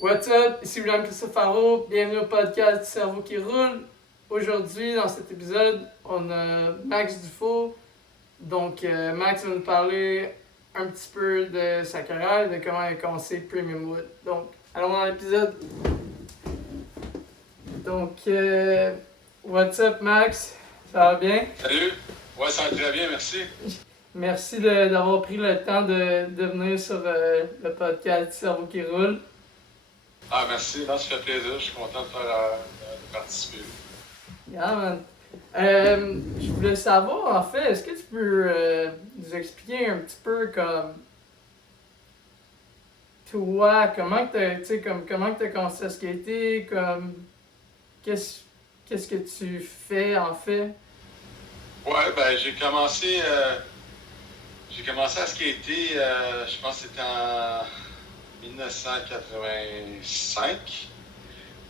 What's up? Ici William Cristofaro, bienvenue au podcast du cerveau qui roule. Aujourd'hui, dans cet épisode, on a Max Dufault. Donc, Max va nous parler un petit peu de sa carrière et de comment il a commencé Premium Wood. Donc, allons dans l'épisode. Donc, what's up Max? Ça va bien? Salut! Ouais, ça va très bien, merci. Merci d'avoir pris le temps de venir sur le podcast du cerveau qui roule. Ah, merci, non, ça fait plaisir, je suis content de participer. Yeah, man. Je voulais savoir, en fait, est-ce que tu peux nous expliquer un petit peu comme toi, comment que t'as commencé à skater, comme qu'est-ce que tu fais en fait? Ouais, ben j'ai commencé à skater, je pense que c'était en 1985.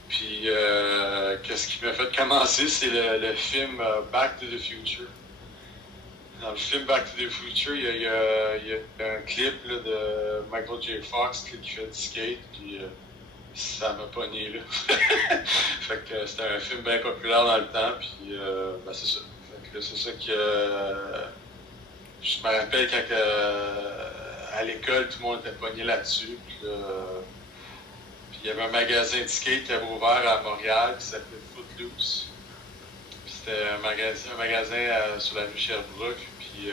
Puis, qu'est-ce qui m'a fait commencer, c'est le film Back to the Future. Dans le film Back to the Future, il y a un clip là, de Michael J. Fox là, qui fait du skate, puis ça m'a pogné là. Fait que c'était un film bien populaire dans le temps, puis ben, c'est ça. Fait que c'est ça que je me rappelle quand à l'école, tout le monde était pogné là-dessus. Puis il y avait un magasin de skate qui avait ouvert à Montréal qui s'appelait Footloose. Puis c'était un magasin sur la rue Sherbrooke. Puis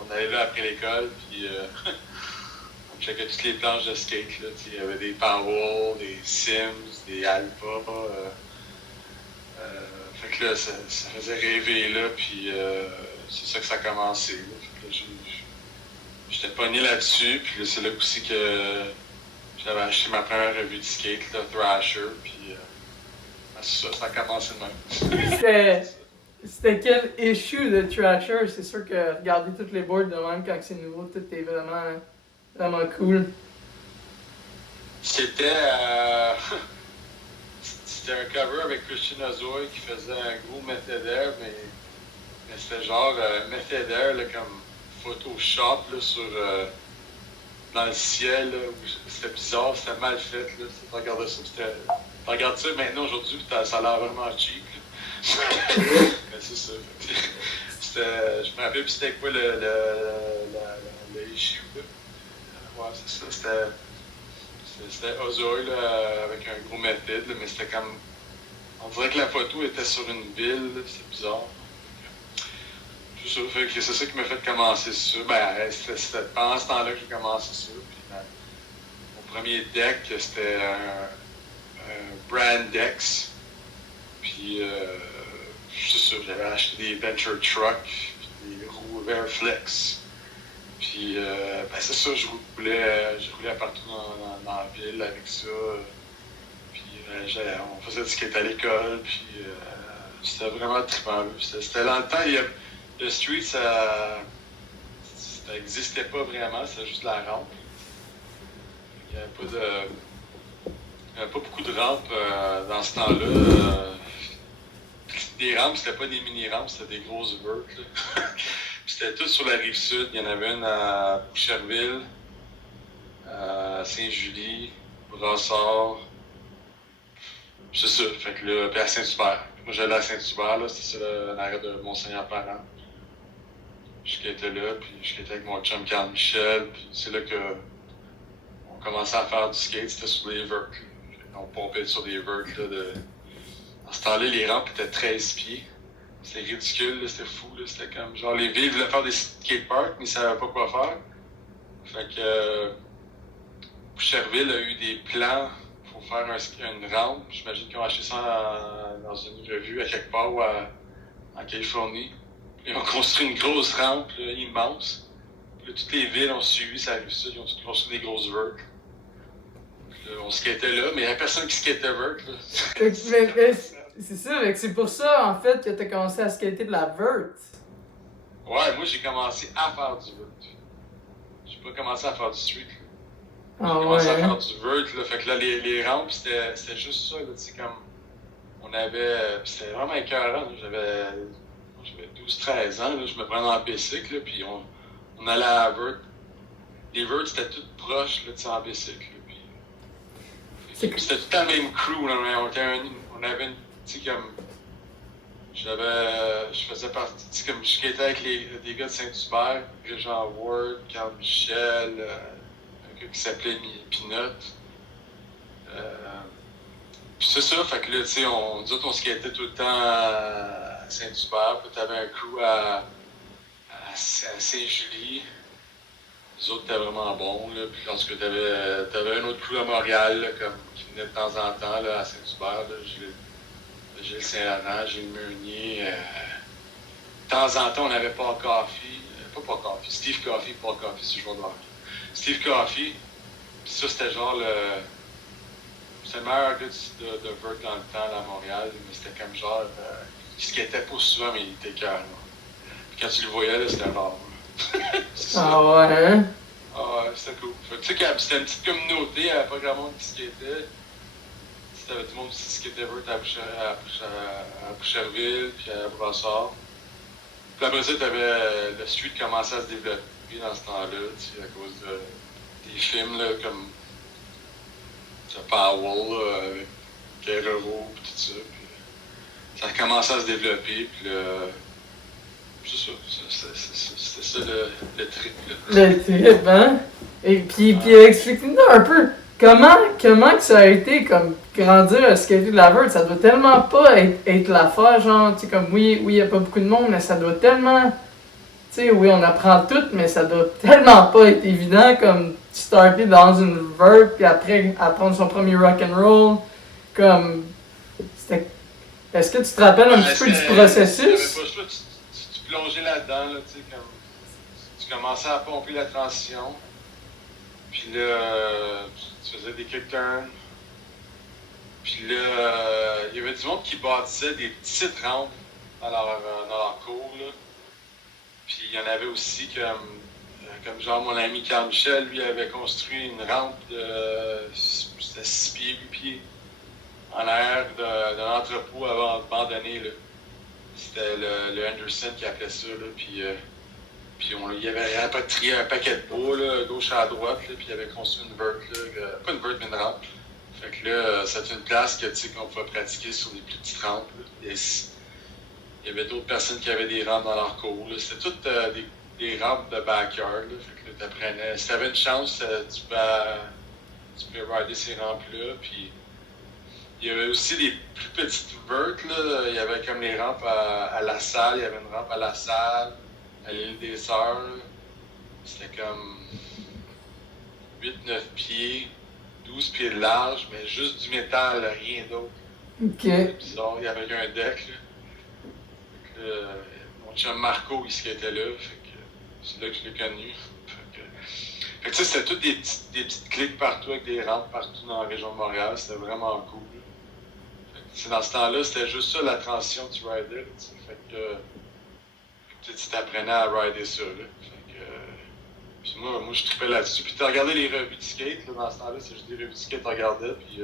on allait là après l'école, puis on checkait toutes les planches de skate. Là. Il y avait des Powell, des Sims, des Alpha. Fait que là, ça faisait rêver là, puis c'est ça que ça a commencé. Là. Fait que là, j'étais pogné là-dessus, puis là, c'est là aussi que j'avais acheté ma première revue de skate, là, Thrasher, puis c'est ça, ça a commencé de même. C'était quel issue de Thrasher? C'est sûr que regarder toutes les boards de même quand c'est nouveau, tout est vraiment cool. C'était c'était un cover avec Christian Azoy qui faisait un gros Method Air, mais c'était genre Method Air là, comme Photoshop là, sur dans le ciel. Là, c'était bizarre, c'était mal fait. Là. Tu regardes ça, tu regardes ça maintenant aujourd'hui, ça a l'air vraiment cheap. Mais c'est ça. Je me rappelle plus c'était quoi le issue. Là. Ouais, c'est ça. C'était Ozoi avec un gros method, là, mais c'était comme. On dirait que la photo était sur une ville, là, c'est bizarre. C'est ça qui m'a fait commencer ça. Ben, c'était pendant ce temps-là que j'ai commencé ça. Puis, mon premier deck, c'était un Brand Dex. Puis, c'est ça, j'avais acheté des Venture Truck, puis des roues Airflex. Puis, ben c'est ça, je roulais partout dans la ville avec ça. Puis, on faisait du skate à l'école, puis c'était vraiment trippant. C'était dans le temps, le street, ça n'existait pas vraiment, c'était juste la rampe. Il n'y avait pas beaucoup de rampes dans ce temps-là. Des rampes, c'était pas des mini-rampes, c'était des grosses vertes. C'était tout sur la rive sud. Il y en avait une à Boucherville, à Saint-Julie, Brossard. C'est ça. Fait que là, puis à Saint-Hubert. Moi, j'allais à Saint-Hubert, là, c'était ça, l'arrêt de Mont-Seigneur-Parent. Je skatais là, puis je skatais avec mon chum Carl Michel, puis c'est là que on commençait à faire du skate, c'était sur les verts. On pompait sur des verts, là, En ce temps-là, les rampes étaient 13 pieds. C'était ridicule, là, c'était fou, là, c'était comme genre les villes voulaient faire des skateparks, mais ils savaient pas quoi faire. Fait que Boucherville a eu des plans pour faire une rampe. J'imagine qu'ils ont acheté ça dans une revue à quelque part ou en Californie. Ils ont construit une grosse rampe là, immense. Puis là, toutes les villes ont suivi ça rue sud, ils ont toutes construit des grosses verts. On skatait là, mais il n'y avait personne qui skatait vert. C'est ça, c'est pour ça en fait que t'as commencé à skater de la vert. Ouais, moi j'ai commencé à faire du vert. J'ai pas commencé à faire du street. J'ai commencé à faire du vert. Là. Fait que là, les rampes, c'était juste ça. Là, comme on avait. C'était vraiment écœurant. J'avais 12-13 ans. Là, je me prenais en bicycle, là, puis on allait à la vert. Les verts, c'était toutes proches là, en bicycle. Là, puis, C'est C'était tout le temps le même crew, là, on avait une, tu sais, comme, je faisais partie, tu sais, comme, je skatais avec des gars de Saint-Hubert, Jean Ward, Carl Michel, un gars qui s'appelait Pinot. Puis c'est ça, fait que là, tu sais, nous autres, on skatait tout le temps à Saint-Hubert, puis t'avais un crew à Saint-Julie. Les autres étaient vraiment bons, là. Puis lorsque t'avais un autre crew à Montréal, là, comme, qui venait de temps en temps, là, à Saint-Hubert, là, Gilles Saint-Laurent, Gilles Meunier. De temps en temps, on avait Paul Coffey, Steve Coffey, Paul Coffey, c'est le joueur de hockey. Steve Coffey, puis ça, c'était genre c'était le meilleur gars de Vert dans le temps, là, à Montréal, mais c'était comme genre, il skatait pas souvent, mais il était cœur. Puis quand tu le voyais, là, c'était rare. Ah ouais, hein? Ah ouais, c'était cool. Tu sais, c'était une petite communauté, il n'y avait pas grand monde qui skatait. T'avais du monde aussi qui skatait Vert à Boucherville, puis à Brossard. Puis après ça, t'avais le street qui commençait à se développer dans ce temps-là, tu sais, à cause des films, là, comme Powell, là, avec Guerrero, puis tout ça. Puis ça a commencé à se développer, puis là, c'est ça, c'était ça le trip, là. Le trip, hein? Et puis explique-nous un peu, comment que ça a été, comme, grandir à skater de la Vert? Ça doit tellement pas être l'affaire, genre, tu sais, comme, oui, il y a pas beaucoup de monde, mais ça doit tellement, tu sais, oui, on apprend tout, mais ça doit tellement pas être évident, comme, starter dans une Vert, puis après, apprendre son premier rock'n'roll, comme, c'était... Est-ce que tu te rappelles un petit peu du processus? T'avais pas le choix, tu plongeais là-dedans, là, tu sais, comme, tu commençais à pomper la transition, puis là, tu faisais des kick turns, puis là, il y avait du monde qui bâtissait des petites rampes dans leur cours, là. Puis il y en avait aussi comme genre mon ami Carl Michel, lui avait construit une rampe c'était 6 pieds, 8 pieds en arrière d'un entrepôt abandonné, là. C'était le Anderson qui appelait ça, là. Puis il y avait trié un paquet de bois, là, gauche à droite, là, puis il avait construit une vert, là, pas une vert, mais une rampe. Fait que là, c'était une place qu'on pouvait pratiquer sur des plus petites rampes, là. Il y avait d'autres personnes qui avaient des rampes dans leur cours. C'était toutes des rampes de backyard. Là. Fait que t'apprenais. Si t'avais une chance, tu pouvais rider ces rampes-là. Puis il y avait aussi des plus petites vertes. Là. Il y avait comme les rampes à La Salle. Il y avait une rampe à La Salle, à l'île des Sœurs. C'était comme 8-9 pieds, 12 pieds de large, mais juste du métal, rien d'autre. Ok. C'était bizarre. Il y avait un deck. Là. Mon chum Marco, il skatait là, fait que c'est là que je l'ai connu. Fait que tu sais, c'était toutes des petites cliques partout avec des rampes partout dans la région de Montréal, c'était vraiment cool. Fait que, dans ce temps-là, c'était juste ça la transition que tu ridais. Fait que tu t'apprenais à rider ça. Là. Fait que, puis moi, je trippais là-dessus. Puis tu regardais les revues de skate, là, dans ce temps-là, c'est juste des revues de skate que tu regardais. Puis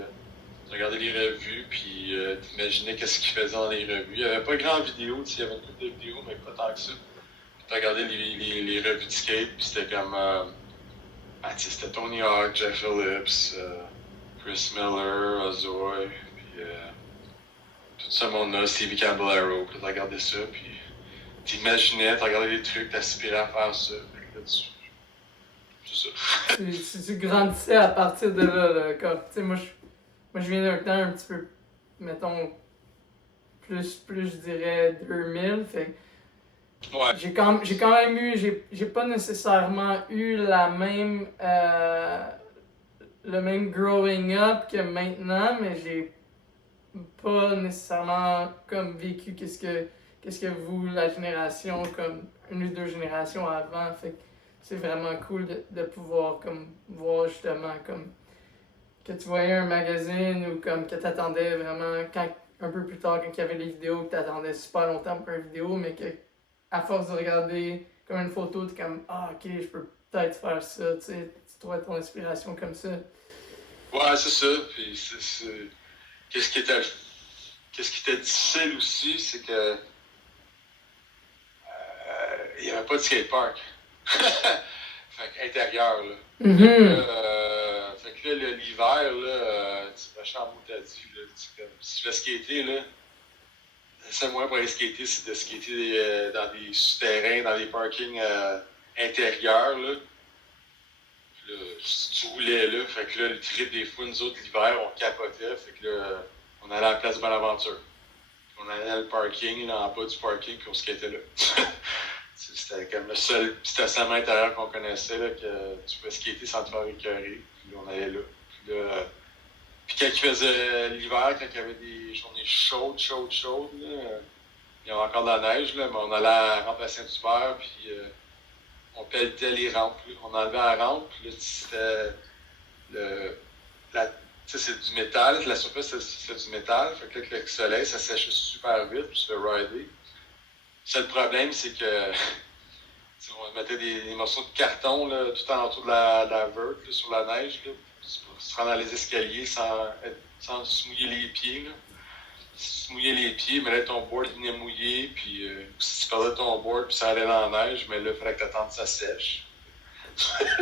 tu regardais les revues, puis t'imaginais qu'est-ce qu'ils faisaient dans les revues. Il n'y avait pas grand vidéo, il y avait une couple de vidéos, mais pas tant que ça. Puis tu regardais les revues de skate, puis c'était comme... c'était Tony Hawk, Jeff Phillips, Chris Miller, Ozoy, puis tout ce monde-là, Stevie Caballero. Puis tu regardais ça, puis t'imaginais, tu regardais les trucs, t'aspirais à faire ça. Fait que là, c'est ça. Tu grandissais à partir de là, comme, tu sais, moi je viens d'un temps un petit peu, mettons, plus je dirais 2000, fait ouais. j'ai quand même eu, j'ai pas nécessairement eu le même growing up que maintenant, mais j'ai pas nécessairement comme vécu qu'est-ce que vous, la génération, comme une ou deux générations avant, fait que c'est vraiment cool de pouvoir comme voir justement comme que tu voyais un magazine ou comme que t'attendais vraiment un peu plus tard quand il y avait les vidéos que t'attendais super longtemps pour une vidéo, mais que à force de regarder comme une photo, t'es comme ok, je peux peut-être faire ça, tu sais, tu trouves ton inspiration comme ça. Ouais, c'est ça. Puis qu'est-ce qui était difficile aussi, c'est que il n'y avait pas de skatepark. Fait qu'intérieur, là. Mm-hmm. Fait que là, l'hiver, là, tu vas chambre t'as dit, là, si tu vas skater, là, le seul moyen pour aller skater, c'est de skater dans des souterrains, dans des parkings intérieurs, là. Puis là, si tu roulais là, fait que là, le trip des fois, nous autres, l'hiver, on capotait, fait que là, on allait à la place Bonaventure. On allait dans le parking, là, en bas du parking, puis on skatait là. C'était comme le seul stationnement intérieur qu'on connaissait, là, que tu pouvais skater sans te faire écœurer. Puis là, on allait là. Puis quand il faisait l'hiver, quand il y avait des journées chaudes, là, il y avait encore de la neige, là, mais on allait à la rampe à Saint-Hubert, puis on pelletait les rampes. Là. On enlevait la rampe, puis là, c'était c'est du métal, la surface, c'est du métal. Fait que là, avec le soleil, ça sèche super vite, puis tu fais rider. Le seul problème, c'est que on mettait des morceaux de carton là, tout en autour de la verte, là, sur la neige, là, pour se rendre dans les escaliers sans se mouiller les pieds. Là. Si tu mouillais les pieds, mais là, ton board venait mouillé, puis si tu perdais ton board, puis ça allait dans la neige, mais là, il fallait que tu attendes que ça sèche.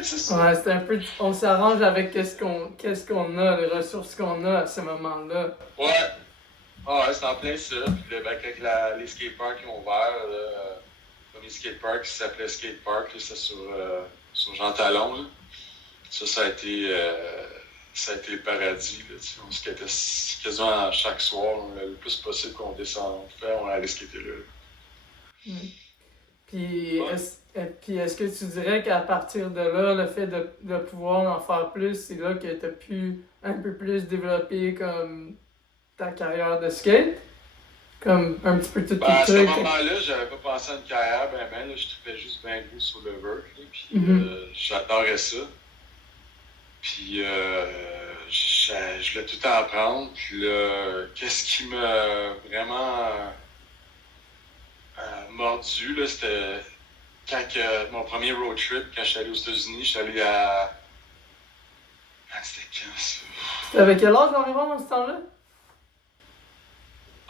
C'est ça. Ouais, c'est un peu. On s'arrange avec qu'est-ce qu'on a, les ressources qu'on a à ce moment-là. Ouais. Ah ouais, c'est en plein ça. Puis là, quand les skateparks qui ont ouvert, le premier skatepark qui s'appelait Skatepark, c'était sur Jean Talon. Là. Ça a été le paradis. Là, on skatait quasiment chaque soir. Le plus possible qu'on descend, on allait skater là. Mm. Puis, ouais. Est-ce que tu dirais qu'à partir de là, le fait de pouvoir en faire plus, c'est là que tu as pu un peu plus développer comme ta carrière de skate? Comme un petit peu tout à ce moment-là, j'avais pas pensé à une carrière, là, je trippais juste bien gros sur le vert, puis j'adorais ça. Puis je voulais tout apprendre, puis là, qu'est-ce qui m'a vraiment mordu, là, c'était quand mon premier road trip, quand je suis allé aux États-Unis, je suis allé à... c'était quand ça? T'avais quel âge environ dans ce temps-là?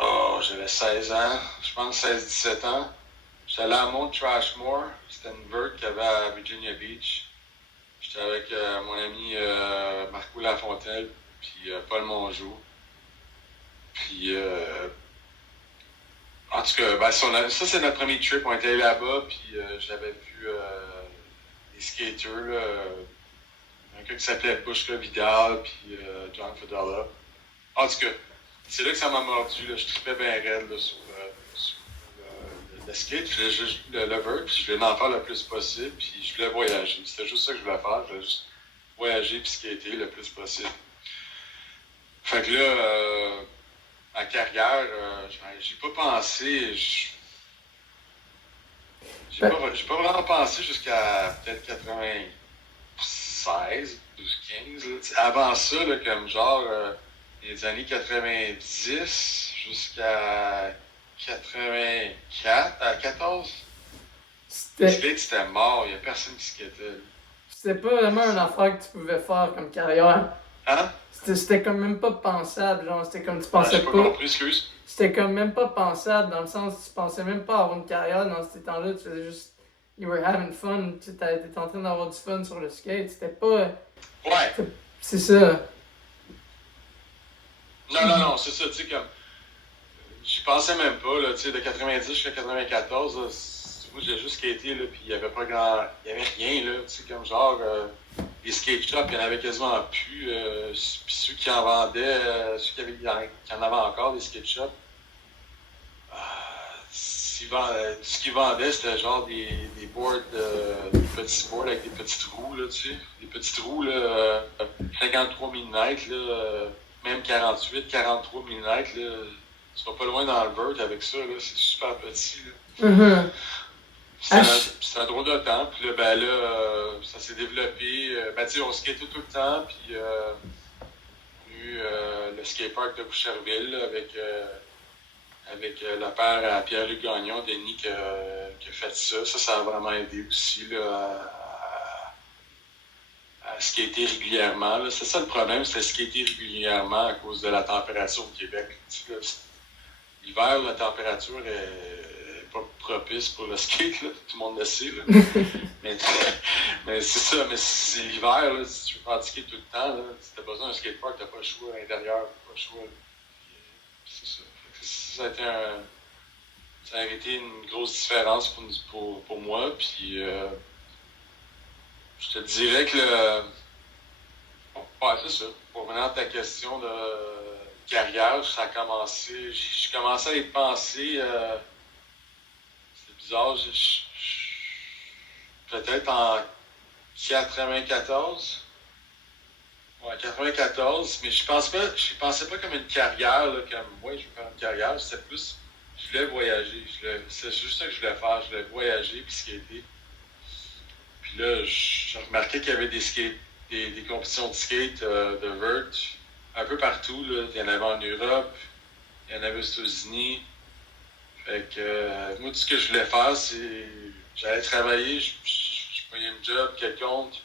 Oh, j'avais 16 ans, je pense 16-17 ans. J'étais allé à Mount Trashmore, c'était une verte qu'il y avait à Virginia Beach. J'étais avec mon ami Marco Lafontaine, puis Paul Mongeau. Puis, en tout cas, ça c'est notre premier trip, on était allé là-bas, puis j'avais vu des skaters, là, un gars qui s'appelait Bushka Vidal, puis John Fedella. En tout cas, c'est là que ça m'a mordu, là. Je trippais bien raide là, sur le skate, je voulais juste le vert, puis je voulais en faire le plus possible, puis je voulais voyager. C'était juste ça que je voulais faire, je voulais juste voyager puis skater le plus possible. Fait que là, ma carrière, j'ai pas pensé, j'ai pas vraiment pensé jusqu'à peut-être 96, 12, 15. Là. Avant ça, là, comme genre les années 90 jusqu'à 84 à 14. Le skate, c'était mort, il n'y a personne qui skatait. C'était pas vraiment une affaire que tu pouvais faire comme carrière. Hein? C'était comme même pas pensable, genre, c'était comme tu pensais pas. Compris, excuse. C'était comme même pas pensable, dans le sens où tu pensais même pas avoir une carrière dans ces temps-là, tu faisais juste... You were having fun, tu étais en train d'avoir du fun sur le skate, c'était pas... Ouais. C'est ça. Non, c'est ça, tu sais, comme... J'y pensais même pas, là, tu sais, de 90 jusqu'à 94, là, moi, j'ai juste skaté, là, puis il y avait pas grand... Il y avait rien, là, tu sais, comme genre... les skate shops, il y en avait quasiment plus. Puis ceux qui en vendaient, ceux qui en avaient encore, des skate shops, ce qu'ils vendaient, c'était genre des boards, des petits boards avec des petites roues, là, tu sais. Des petites roues, là, 53 mm, là, même 48, 43 mm, là. Tu vas pas loin dans le vert avec ça, là, c'est super petit, là. Mm-hmm. C'était un drôle de temps, puis là, ça s'est développé. Tu sais, on skatait tout le temps, puis on a eu le skatepark de Boucherville là, avec le père à Pierre-Luc Gagnon, Denis, qui a fait ça. Ça a vraiment aidé aussi là, à skater régulièrement. Là. C'est ça le problème, c'était skater régulièrement à cause de la température au Québec. L'hiver, la température est pas propice pour le skate, là. Tout le monde le sait. Là. mais, mais c'est ça, mais c'est l'hiver, là, si tu veux pratiquer tout le temps, là, si t'as besoin d'un skatepark, t'as pas le choix à l'intérieur, t'as pas le choix. C'est ça. Ça a été une grosse différence pour moi. Puis je te dirais que ouais, c'est ça. Pour revenir à ta question de carrière, ça a commencé. J'ai commencé à y penser. C'est bizarre. Peut-être en 94. Ouais, 94, mais je pensais pas comme une carrière, là, comme moi, je veux faire une carrière, c'était plus, je voulais voyager, c'est juste ça que je voulais faire, je voulais voyager puis skater. Puis là, je remarquais qu'il y avait des compétitions de skate de vert un peu partout, là. Il y en avait en Europe, il y en avait aux États-Unis. Fait que moi, tout ce que je voulais faire, c'est, j'allais travailler, je prenais un job quelconque.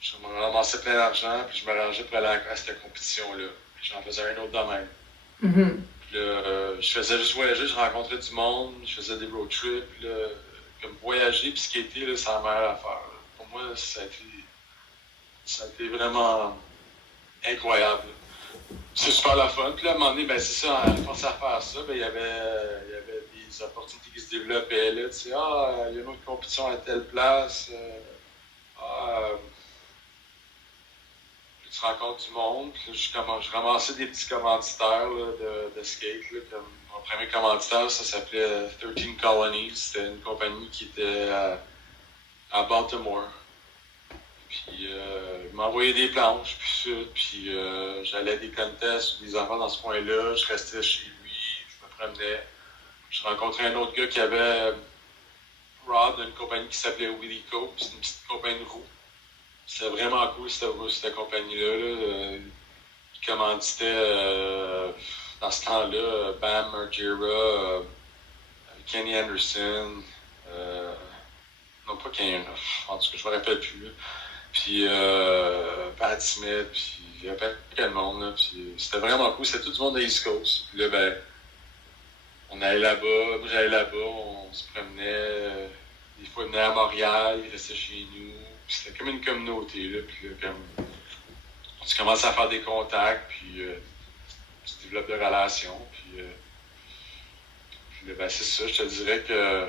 Je me ramassais plein d'argent, puis je me rangeais pour aller à cette compétition-là. Puis j'en faisais un autre domaine. Mm-hmm. Puis là, je faisais juste voyager, je rencontrais du monde, je faisais des road trips. Puis là, comme voyager puis skater, là, c'est la meilleure affaire. Là. Pour moi, ça a été vraiment incroyable. C'est super la fun. Puis là, à un moment donné, ben, c'est ça, à force à faire ça, ben, il y avait des opportunités qui se développaient. Là, tu sais, il y a une autre compétition à telle place. Tu rencontres du monde. Puis je ramassais des petits commanditaires là, de skate. Là, comme mon premier commanditaire, ça s'appelait 13 Colonies. C'était une compagnie qui était à Baltimore. Puis il m'envoyait des planches, puis ça. Puis j'allais à des contests ou des enfants dans ce coin-là. Je restais chez lui, je me promenais. Je rencontrais un autre gars qui avait Rod, une compagnie qui s'appelait Willyco. C'est une petite compagnie de roues. C'était vraiment cool, cette compagnie-là. Là. Ils commanditaient dans ce temps-là Bam Margera, Kenny Anderson, non pas Kenny, en tout cas, je me rappelle plus. Là. Puis Pat Smith, puis il y avait pas de monde. Là, puis c'était vraiment cool, c'était tout le monde de l'East Coast. Puis là, ben, on allait là-bas, moi j'allais là-bas, on se promenait. Des fois, ils venaient à Montréal, ils restaient chez nous. C'était comme une communauté, là, puis là, comme, tu commences à faire des contacts, puis tu développes des relations, puis là, ben, c'est ça, je te dirais que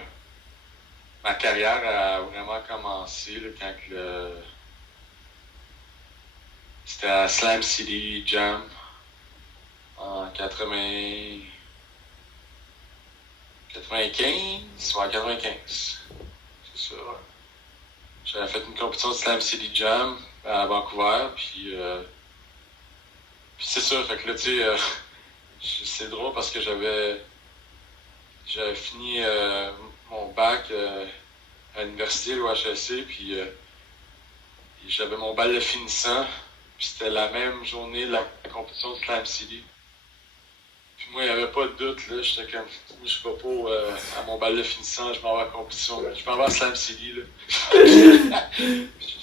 ma carrière a vraiment commencé là, quand c'était à Slam City Jam en 95, ouais, 95, c'est ça, ouais. J'avais fait une compétition de Slam City Jam à Vancouver, puis c'est ça, fait que là, tu sais, c'est drôle parce que j'avais fini mon bac à l'université, l'UHSC, puis j'avais mon bal de finissant, puis c'était la même journée de la compétition de Slam City. Puis moi, il n'y avait pas de doute, là, j'étais comme, moi, je vais pas à mon bal de finissant, je m'en vais à la compétition, je m'en vais à Slam City, là.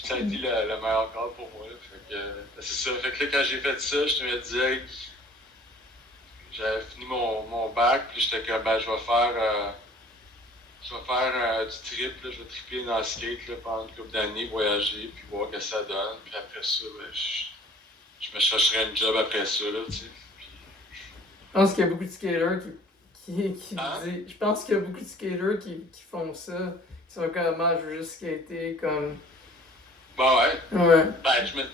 Ça a été le meilleur quart pour moi, là. Fait que, c'est ça, fait que là, quand j'ai fait ça, je me disais, hey, j'avais fini mon bac, puis j'étais comme, ben, je vais faire du trip, là, je vais tripper dans le skate là, pendant une couple d'années, voyager, puis voir ce que ça donne. Puis après ça, ben, je me chercherai un job après ça, là, tu sais. Je pense qu'il y a beaucoup de skaters qui Hein? disent... Je pense qu'il y a beaucoup de skaters qui font ça, qui sont comme, ah, je veux juste skater, comme... Ben ouais. Ouais. Ben,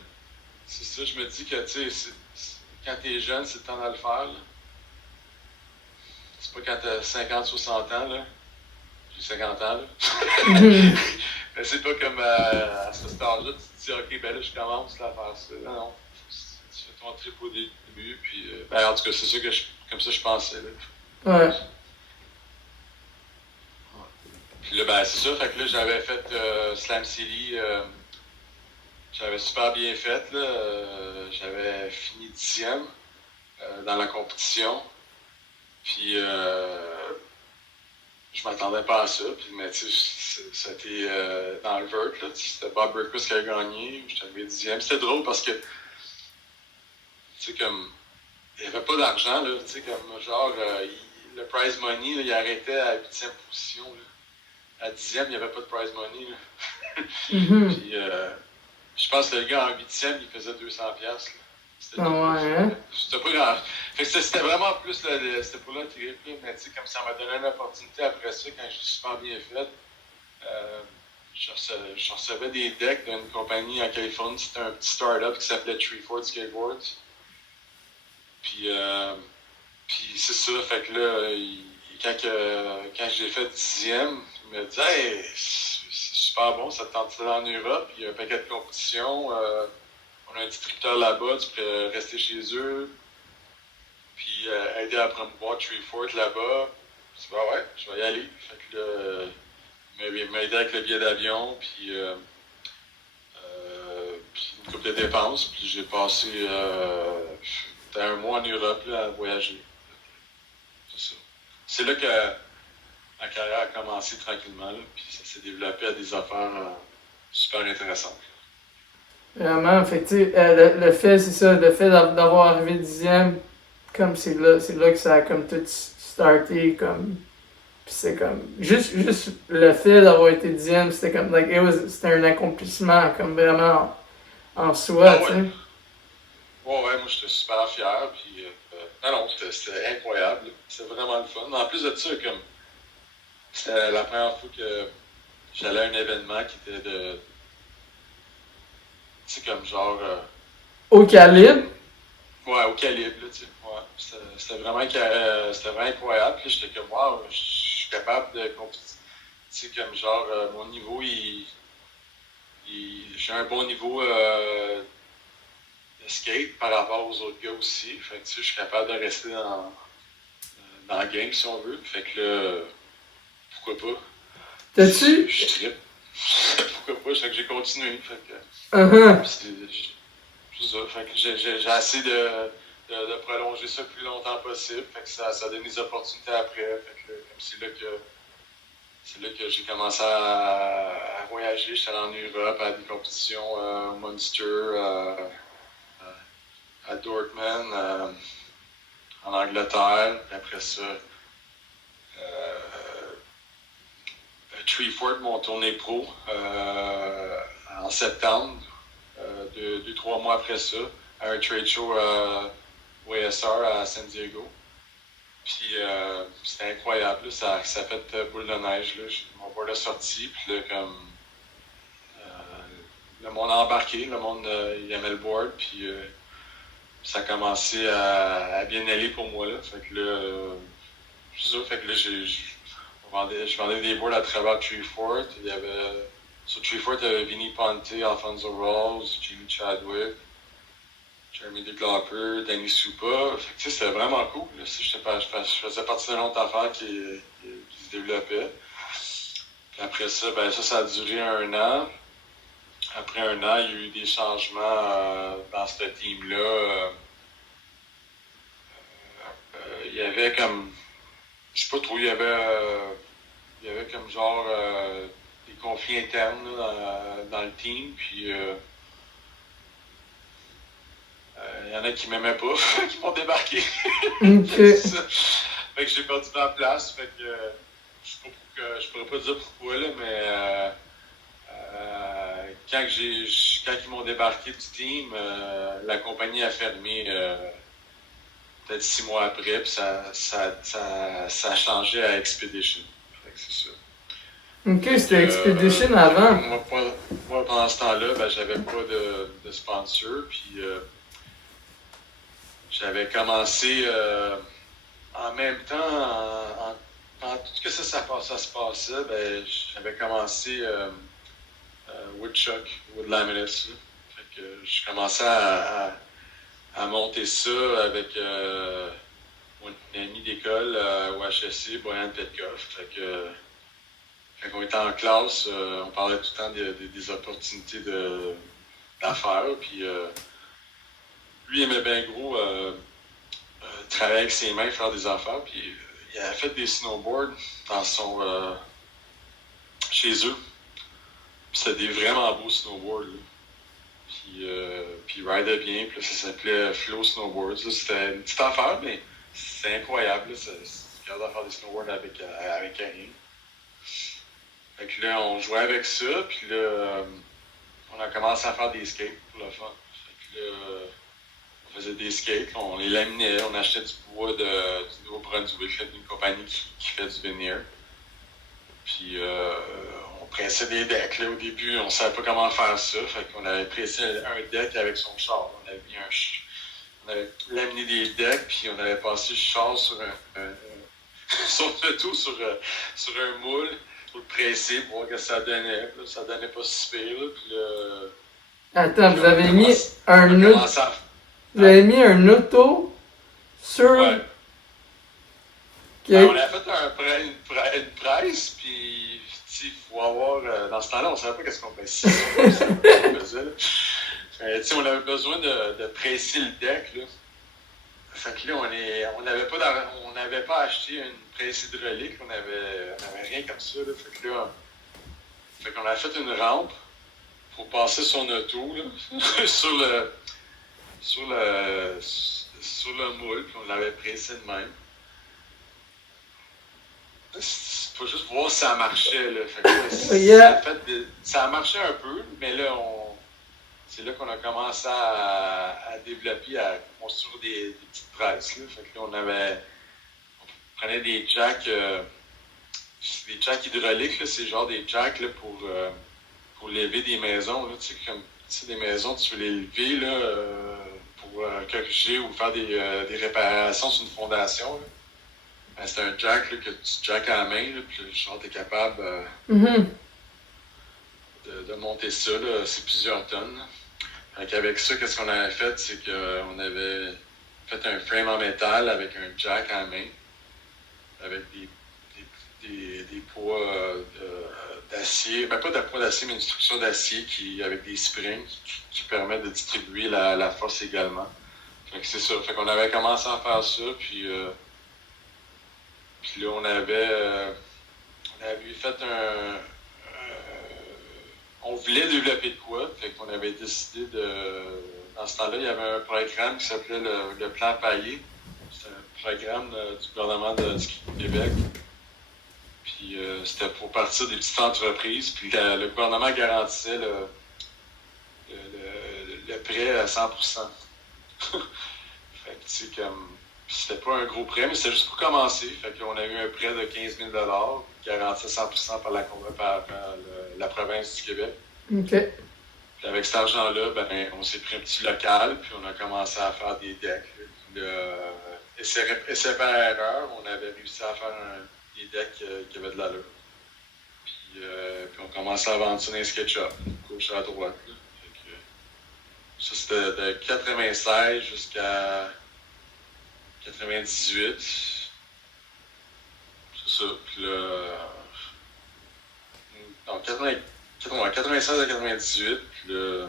c'est ça, je me dis que, tu sais, quand t'es jeune, c'est le temps de le faire, là. C'est pas quand t'as 50, 60 ans, là. J'ai 50 ans, là. Ben, c'est pas comme à ce stade-là, tu te dis, OK, ben là, je commence là, à faire ça. Non, non. Tu fais ton trip au début, puis, ben, en tout cas, c'est ça que comme ça, je pensais, là. Ouais. Puis là, ben, c'est ça, fait que là, j'avais fait Slam City, j'avais super bien fait, là. J'avais fini 10e dans la compétition. Puis, je m'attendais pas à ça. Puis, mais tu sais, c'était dans le vert, là. C'était Bob Burkus qui a gagné. J'étais arrivé 10e. C'était drôle parce que, tu sais, comme, il n'y avait pas d'argent, là. Tu sais, comme, genre, le prize money, là, il arrêtait à 8e position. Là. À 10e, il n'y avait pas de prize money. Là. Puis, je pense que le gars en 8e, il faisait 200$. C'était c'était pas grand. Fait que c'était vraiment plus, c'était pour le trip. Mais tu sais, comme ça m'a donné une opportunité après ça, quand j'ai super bien fait. Je recevais des decks d'une compagnie en Californie. C'était un petit start-up qui s'appelait Treeford Skateboards. Puis c'est ça, fait que là, quand j'ai fait 10e, il me dit hey, c'est super bon, ça te tente en Europe, il y a un paquet de compétitions, on a un distributeur là-bas, tu peux rester chez eux, puis aider à promouvoir Treeford là-bas. Je dis ouais, je vais y aller. Fait que là, il m'a aidé avec le billet d'avion, puis une couple de dépenses, puis j'ai passé un mois en Europe là, à voyager. C'est ça. C'est là que ma carrière a commencé tranquillement, là, puis ça s'est développé à des affaires super intéressantes. Vraiment, fait que, le fait, c'est ça, le fait d'avoir arrivé 10e, comme c'est là que ça a comme tout starté, comme. Pis c'est comme. Juste le fait d'avoir été 10e, c'était comme. C'était un accomplissement, comme vraiment en soi, tu sais. Ouais, moi j'étais super fier, puis. Non, c'était incroyable. C'était vraiment le fun. En plus de ça, comme. C'était la première fois que j'allais à un événement qui était de. Tu sais, comme genre. Au calibre? Ouais, au calibre, là, tu sais. Ouais. C'était vraiment incroyable. Puis j'étais comme, wow, je suis capable de compétir. Tu sais, comme genre, mon niveau, j'ai un bon niveau de skate par rapport aux autres gars aussi. Fait que, tu sais, je suis capable de rester dans le game, si on veut. Fait que là, pourquoi pas? T'as-tu? Je trippe. Pourquoi pas? Fait que j'ai continué. Fait que. C'est ça. Fait que j'ai essayé de prolonger ça le plus longtemps possible. Fait que ça donne des opportunités après. Fait que c'est là que j'ai commencé à voyager. J'étais allé en Europe à des compétitions Munster, à Dortmund, en Angleterre. Puis après ça, Treeford, mon tournée pro, en septembre, 2-3 mois après ça, à un trade show OSR à San Diego. Puis c'était incroyable, là, ça a fait boule de neige. Là. Mon board a sorti, puis là, comme. Le monde a embarqué, le monde il aimait le board, puis ça a commencé à bien aller pour moi. Là. Fait que là, c'est ça, fait que là, je vendais des boards à travers Treeford. Il y avait. Sur Treeford, il y avait Vinny Ponte, Alfonso Rose, Jimmy Chadwick, Jeremy DeGlopper, Danny Supa. Fait que c'était vraiment cool. Là. Je faisais partie d'une autre affaire qui se développait. Puis après ça, ça a duré 1 an. Après 1 an, il y a eu des changements dans ce team-là. Il y avait comme. Je sais pas trop, il y avait comme genre des conflits internes là, dans le team. Puis il y en a qui m'aimaient pas, qui m'ont débarqué. Okay. Fait que j'ai perdu ma place. Fait que je pourrais pas dire pourquoi, là, mais quand ils m'ont débarqué du team, la compagnie a fermé peut-être 6 mois après, puis ça a changé à Expedition. Fait que c'est ça. Ok, c'était Expedition avant. Moi, pendant ce temps-là, j'avais pas de sponsor, puis j'avais commencé en même temps, pendant tout que ça se passait, j'avais commencé Woodchuck, Wood Laminates. Fait que je commençais à monter ça avec mon ami d'école au HSC, Brian Petkoff. Fait que quand on était en classe, on parlait tout le temps des opportunités d'affaires. Puis lui, il aimait bien gros travailler avec ses mains, faire des affaires. Puis il a fait des snowboards chez eux. Puis c'était des vraiment beaux snowboards. Là. Puis il ridait bien. Puis là, ça s'appelait Flow Snowboards. C'était une petite affaire, mais c'est incroyable. Là. regardé à faire des snowboards avec Karine. Fait que là, on jouait avec ça, puis là, on a commencé à faire des skates pour le fun. Fait que là, on faisait des skates, on les laminait, on achetait du bois du Nouveau-Brunswick, d'une compagnie qui fait du veneer. Puis on pressait des decks. Là, au début, on savait pas comment faire ça. Fait qu'on avait pressé un deck avec son char. On avait laminé des decks, puis on avait passé le char sur sur le tout sur un moule pour le presser, pour voir ce que ça donnait. Puis là, ça donnait pas si pire. Là, puis là, Attends, puis vous là, avez mis un auto. Vous Ouais. avez mis un auto sur. Ouais. Ok. Ben, on a fait une presse, puis il faut avoir. Dans ce temps-là, on ne savait pas qu'est-ce qu'on faisait. On avait besoin de presser le deck. Là. Fait que là, on n'avait pas acheté une presse hydraulique, on avait rien comme ça. Là. Fait qu'on a fait une rampe pour passer son auto là, sur le moule, puis on l'avait pressé de même. Il faut juste voir si ça marchait. Là. Fait que, Yeah. ça a marché un peu, mais là, c'est là qu'on a commencé à développer, à construire des petites presses. Là. Fait que là, on prenait des jacks hydrauliques. Là. C'est genre des jacks là, pour lever des maisons. Là. Tu sais, comme des maisons, tu veux les lever là, pour corriger ou faire des réparations sur une fondation. Là. Ben, c'est un jack là, que tu jacks à la main, là, puis genre t'es capable de monter ça, là, c'est plusieurs tonnes. Fait qu'avec ça, qu'est-ce qu'on avait fait, c'est qu'on avait fait un frame en métal avec un jack à la main, avec des poids d'acier, ben pas de poids d'acier, mais une structure d'acier avec des springs qui permettent de distribuer la force également. Fait que c'est ça. Fait qu'on avait commencé à faire ça, puis là, on avait fait on voulait développer de quoi, fait qu'on avait décidé dans ce temps-là, il y avait un programme qui s'appelait le Plan Paillé. C'était un programme du gouvernement du Québec. Puis c'était pour partir des petites entreprises. Puis le gouvernement garantissait le prêt à 100%. Fait que c'est comme. C'était pas un gros prêt, mais c'était juste pour commencer. Fait qu'on a eu un prêt de 15 000 garanti à 100% par la province du Québec. Ok. Puis avec cet argent-là, ben, on s'est pris un petit local, puis on a commencé à faire des decks. Essai par erreur, on avait réussi à faire des decks qui avaient de l'allure. Puis on commençait à vendre ça dans les SketchUp, gauche à droite. Là. Fait que, ça, c'était de 96 jusqu'à 98. C'est ça. Puis là. Donc, 96 à 98. Puis là.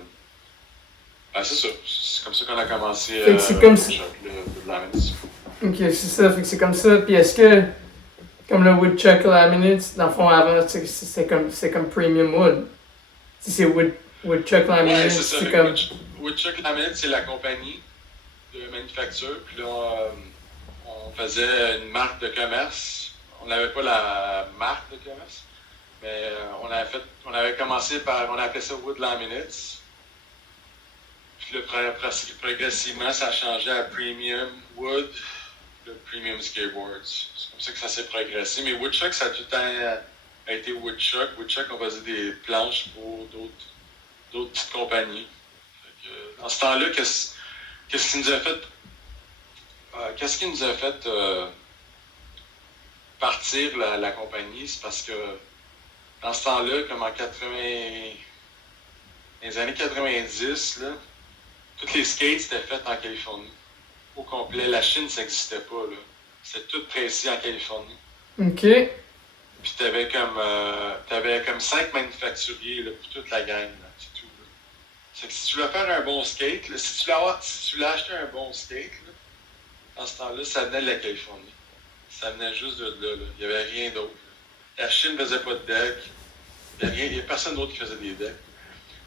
Ben, c'est ça. C'est comme ça qu'on a commencé Fait que c'est comme ça. de laminates. Ok, c'est ça. Fait que c'est comme ça. Puis est-ce que, comme le Woodchuck Laminates, dans le fond, avant, c'est comme Premium Wood. Si c'est Woodchuck Laminates, Ouais, c'est ça. c'est comme. Woodchuck Laminates, c'est la compagnie de manufacture. Puis là, on faisait une marque de commerce. On n'avait pas la marque de commerce, mais on avait commencé par, on appelait ça Wood Laminates. Puis là, progressivement, ça a changé à Premium Wood, le Premium Skateboards. C'est comme ça que ça s'est progressé. Mais Woodchuck, ça a tout le temps été Woodchuck. Woodchuck, on faisait des planches pour d'autres petites compagnies. Dans ce temps-là, qu'est-ce qui nous a fait partir la compagnie? C'est parce que dans ce temps-là, comme dans les années 90, là, toutes les skates étaient faites en Californie. Au complet. La Chine, ça n'existait pas. Là. C'était tout pressé en Californie. Ok. Puis t'avais comme 5 manufacturiers là, pour toute la gang. Là. C'est tout. Là. C'est que si tu voulais faire un bon skate, là, si tu voulais acheter un bon skate, là, dans ce temps-là, ça venait de la Californie. Ça venait juste de là. Il n'y avait rien d'autre. Là. La Chine ne faisait pas de deck. Il n'y a personne d'autre qui faisait des decks.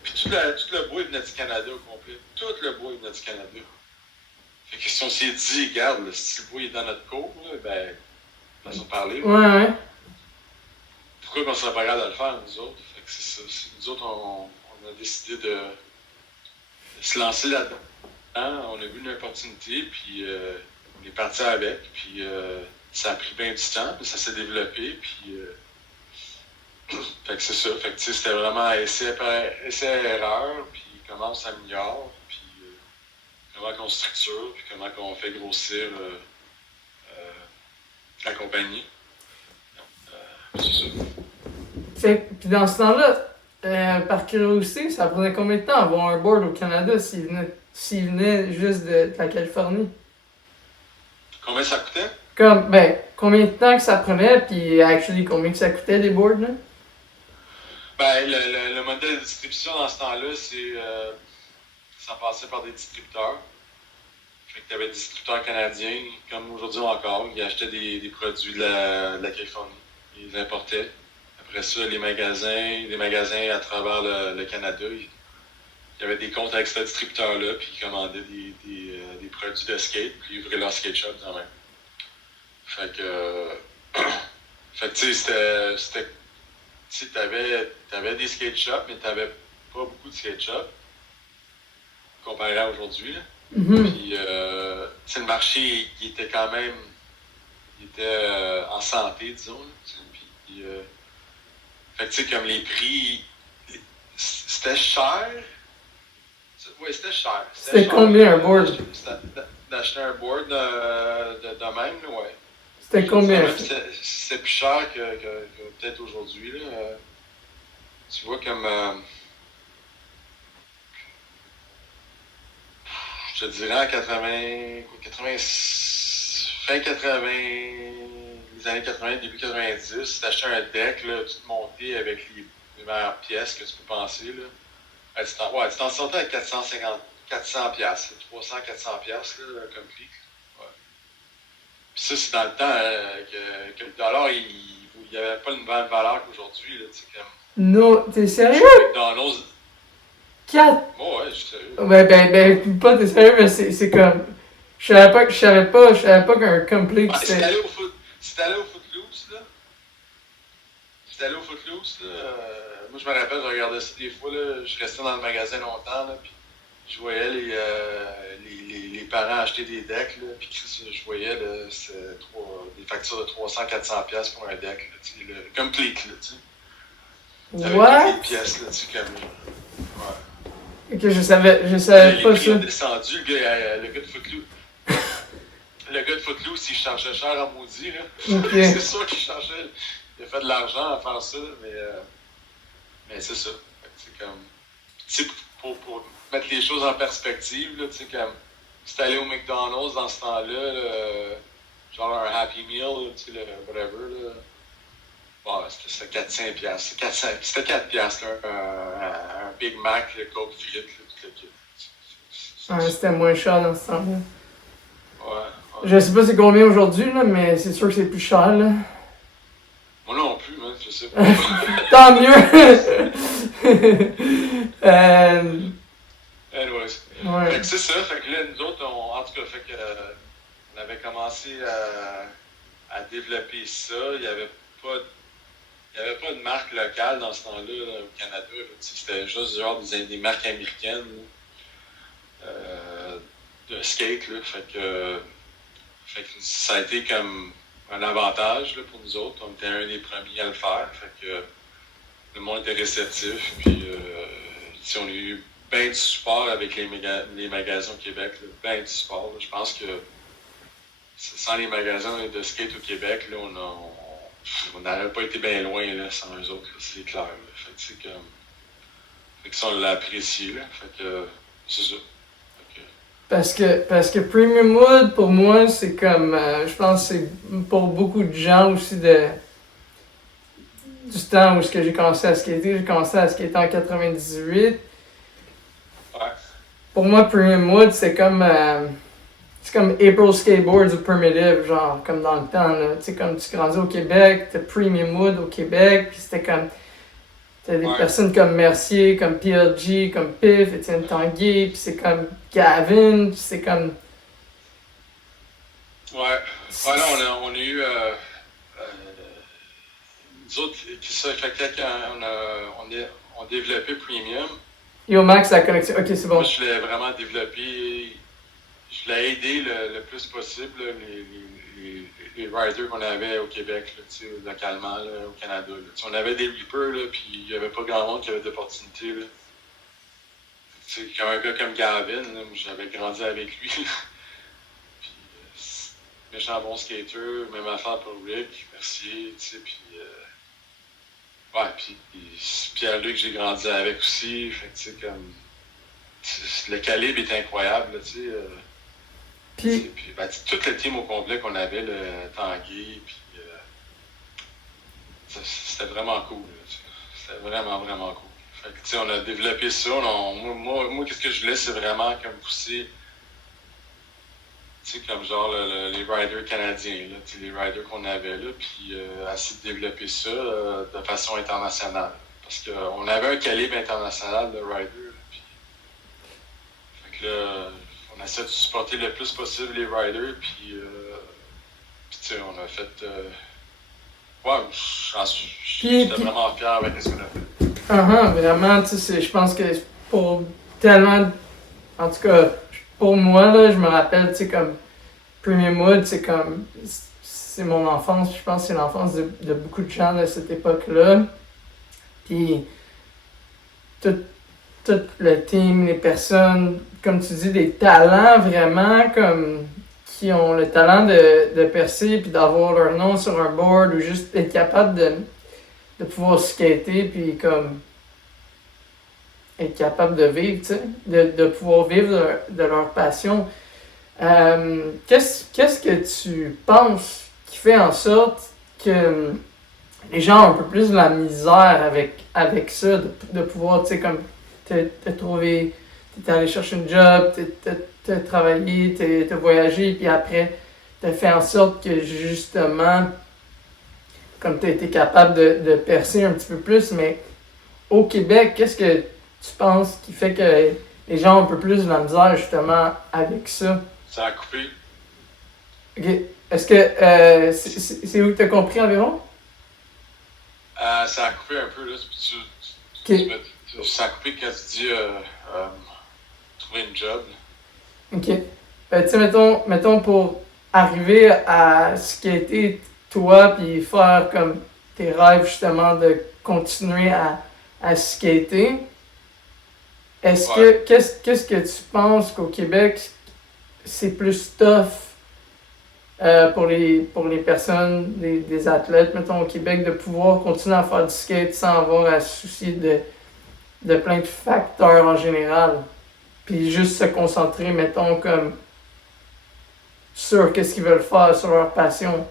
Puis tout le bois venait du Canada au complet. Tout le bois venait du Canada. Fait que si on s'est dit, regarde, là, si le bois est dans notre cour, là, ben, façon de parler. Ouais. Pourquoi qu'on serait pas capable de le faire, nous autres? Fait que c'est ça. Nous autres, on a décidé de se lancer là-dedans. On a vu une opportunité, puis on est parti avec, puis ça a pris bien du temps, puis ça s'est développé, puis fait que c'est ça. Fait que c'était vraiment essai-erreur, puis comment on s'améliore, puis comment on structure, puis comment on fait grossir la compagnie. C'est ça. Puis dans ce temps-là, par curiosité, ça prenait combien de temps avoir un board au Canada s'il venait juste de la Californie? Combien ça coûtait? Combien de temps que ça prenait, puis actually, combien que ça coûtait des boards, là? Le modèle de distribution dans ce temps-là, ça passait par des distributeurs. Fait que tu avais des distributeurs canadiens, comme aujourd'hui encore, qui achetaient des produits de la Californie. Ils les importaient. Après ça, les magasins à travers le Canada, il y avait des comptes avec ce distributeur-là, puis ils commandaient des produits de skate, puis ils ouvraient leur skate shop quand même. Fait que tu sais, t'avais des skate shops, mais t'avais pas beaucoup de skate shops, comparé à aujourd'hui, là. Mm-hmm. Puis, le marché, il était quand même, en santé, disons, là. Puis, fait que tu sais, comme les prix, c'était cher. Oui, c'était cher. C'était combien un board? D'acheter un board de même, là, ouais. C'était combien? C'est plus cher que peut-être aujourd'hui, là. Tu vois, comme... je te dirais en fin 80, les années 80, début 90, si t'achetais un deck, là, tout monté avec les meilleures pièces que tu peux penser, là, tu t'en sortais à 400 piastres, 300, 400 piastres, là, comme prix. Ouais. Puis ça, c'est dans le temps que le dollar, il n'y avait pas une même valeur qu'aujourd'hui, là, tu sais, comme... Non, t'es sérieux? McDonald's... 4? Bon, ouais, je suis sérieux. Pas t'es sérieux, mais c'est comme... Je savais pas qu'un complete, Si t'allais au Footloose, là... moi, je me rappelle, je regardais ça des fois, là, je restais dans le magasin longtemps, là, puis je voyais les parents acheter des decks, là, puis je voyais là, des factures de 300-400$ pour un deck, là, le complete, là, tu sais. Avec toutes les pièces, là, tu sais, comme... Ouais. Ok, je savais pas ça. Les prix ont descendu, le gars de Footloose. Le gars de Footloose, il chargeait cher en maudit, là. Okay. C'est sûr qu'il chargeait... Il a fait de l'argent à faire ça, mais c'est ça. C'est comme... Tu sais, pour mettre les choses en perspective, là, tu sais, comme... Si t'allais au McDonald's dans ce temps-là, genre un Happy Meal, tu sais, whatever, là... Bon, c'était 400$. C'était 4$, là, un Big Mac, le Coke frites, tout le kit. C'était moins cher dans ce temps-là. Ouais. Je sais pas c'est combien aujourd'hui, là, mais c'est sûr que c'est plus cher, là. Moi non plus, man, je sais pas. Tant mieux! Anyways. Ouais. Fait que c'est ça, fait que là, nous autres, en tout cas, fait que on avait commencé à développer ça. Il n'y avait pas de marque locale dans ce temps-là là, au Canada. Là, c'était juste genre des marques américaines de skate. Là, fait que ça a été comme un avantage là, pour nous autres. On était un des premiers à le faire. Fait que le monde était réceptif. Puis on a eu bien du support avec les magasins au Québec. Bien du support. Là. Je pense que sans les magasins de skate au Québec, là, on n'aurait pas été bien loin là, sans eux autres, là, c'est clair. Là. Fait que c'est comme. Fait que ça, on l'a apprécié. Là. Fait que c'est ça. Parce que Premium Wood, pour moi, c'est comme... je pense que c'est pour beaucoup de gens aussi du temps où j'ai commencé à skater. J'ai commencé à skater en 98. Ouais. Pour moi, Premium Wood, c'est comme April Skateboards ou Primitive, genre, comme dans le temps, là. Tu sais, comme tu grandis au Québec, t'as Premium Wood au Québec, puis c'était comme... T'as des personnes comme Mercier, comme PLG, comme Piff, Étienne Tanguay, puis c'est comme Gavin, puis c'est comme... Ouais. Ouais, là, on a eu... nous autres, ça fait on développé Premium. Yo, Max, la connexion. Ok, c'est bon. Moi, je l'ai vraiment développé. Je l'ai aidé le plus possible, là, les riders qu'on avait au Québec, là, localement, là, au Canada. Là. On avait des Reapers, là, puis il n'y avait pas grand monde qui avait d'opportunités. Comme un gars comme Gavin, là, j'avais grandi avec lui. Puis, méchant bon skater, même affaire pour Rick, Mercier, tu sais, puis... ouais, puis Pierre-Luc, j'ai grandi avec aussi, fait que tu sais, comme... Le calibre est incroyable, tu sais. Puis ben, tout le team au complet qu'on avait, le Tanguy, puis... c'était vraiment cool, là, c'était vraiment, vraiment cool. Fait que, tu sais, on a développé ça, moi, qu'est-ce que je voulais, c'est vraiment comme pousser... Tu sais, comme genre les riders canadiens, là, les riders qu'on avait là, puis essayer de développer ça de façon internationale. Parce qu'on avait un calibre international de rider. Puis, fait que là, on essaie de supporter le plus possible les riders, puis tu sais, on a fait. Ouais, j'étais vraiment fier avec ce qu'on a fait. Vraiment, tu sais, je pense que pour tellement. En tout cas, pour moi, là, je me rappelle, tu sais, comme Premier Mood, c'est comme. C'est mon enfance, je pense que c'est l'enfance de beaucoup de gens de cette époque-là. Puis, tout le team, les personnes, comme tu dis, des talents vraiment, comme. Qui ont le talent de percer, puis d'avoir leur nom sur un board, ou juste être capable de pouvoir skater, puis comme. Être capable de vivre, tu sais, de pouvoir vivre de leur passion. Qu'est-ce que tu penses qui fait en sorte que les gens ont un peu plus de la misère avec ça, de pouvoir, tu sais, comme te trouver, t'es allé chercher un job, t'as travaillé, t'as voyagé, puis après, t'as fait en sorte que justement, comme t'as été capable de percer un petit peu plus, mais au Québec, qu'est-ce que tu penses qui fait que les gens ont un peu plus de la misère justement avec ça? Ça a coupé. Ok. Est-ce que c'est où que tu as compris environ? Ça a coupé un peu, là. Ça a coupé quand tu dis trouver une job. Ok. Tu sais, mettons pour arriver à ce qui a été toi, puis faire comme tes rêves justement de continuer à skater. Est-ce que qu'est-ce que tu penses qu'au Québec c'est plus tough pour les personnes, des athlètes, mettons au Québec, de pouvoir continuer à faire du skate sans avoir à se soucier de plein de facteurs en général. Puis juste se concentrer, mettons, comme sur qu'est-ce qu'ils veulent faire, sur leur passion.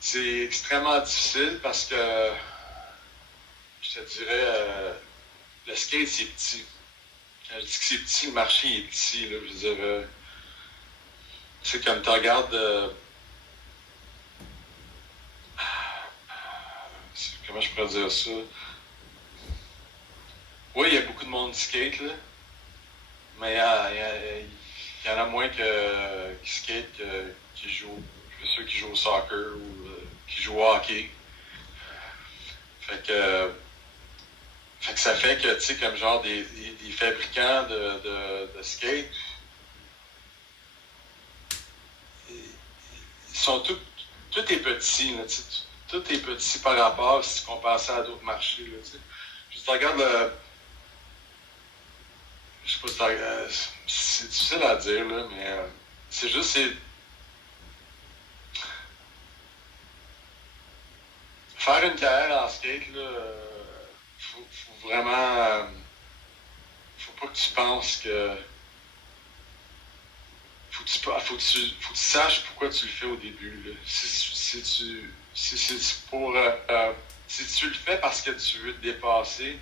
C'est extrêmement difficile parce que je te dirais le skate c'est petit. Quand je dis que c'est petit, le marché est petit. Là, je veux dire, c'est comme tu regardes. Comment je pourrais dire ça? Oui, il y a beaucoup de monde qui skate, là, mais il y en a moins qui skate qui jouent. Ceux qui jouent au soccer ou qui jouent au hockey. Fait que ça fait que, tu sais, comme genre des fabricants de skate, ils sont tout est petit, là, tout est petit par rapport si tu compares ça à d'autres marchés, là, tu sais. Je regarde je sais pas si c'est difficile à dire, là, mais c'est juste, faire une carrière en skate, là, faut vraiment. Faut pas que tu penses que. Faut que tu saches pourquoi tu le fais au début. Là. Si tu le fais parce que tu veux te dépasser,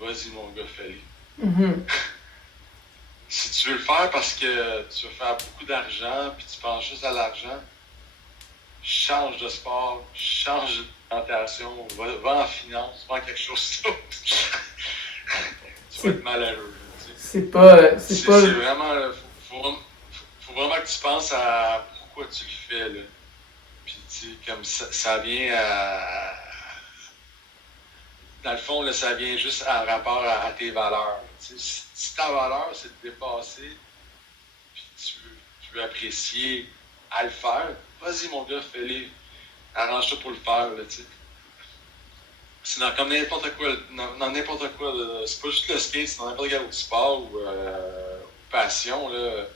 vas-y mon gars, fais-le. Mm-hmm. Si tu veux le faire parce que tu veux faire beaucoup d'argent puis tu penses juste à l'argent, change de sport, change d'orientation, va en finance, va en quelque chose d'autre. Tu vas être malheureux. C'est pas. C'est vraiment. Faut vraiment que tu penses à pourquoi tu le fais. Là. Comme ça vient à. Dans le fond, là, ça vient juste en rapport à tes valeurs. Si ta valeur, c'est de dépasser, puis tu veux apprécier à le faire, vas-y, mon gars, fais-le. Arrange-toi pour le faire, là, tu sais. C'est comme n'importe quoi, dans n'importe quoi. C'est pas juste le skate, c'est dans n'importe quel autre sport ou passion, là.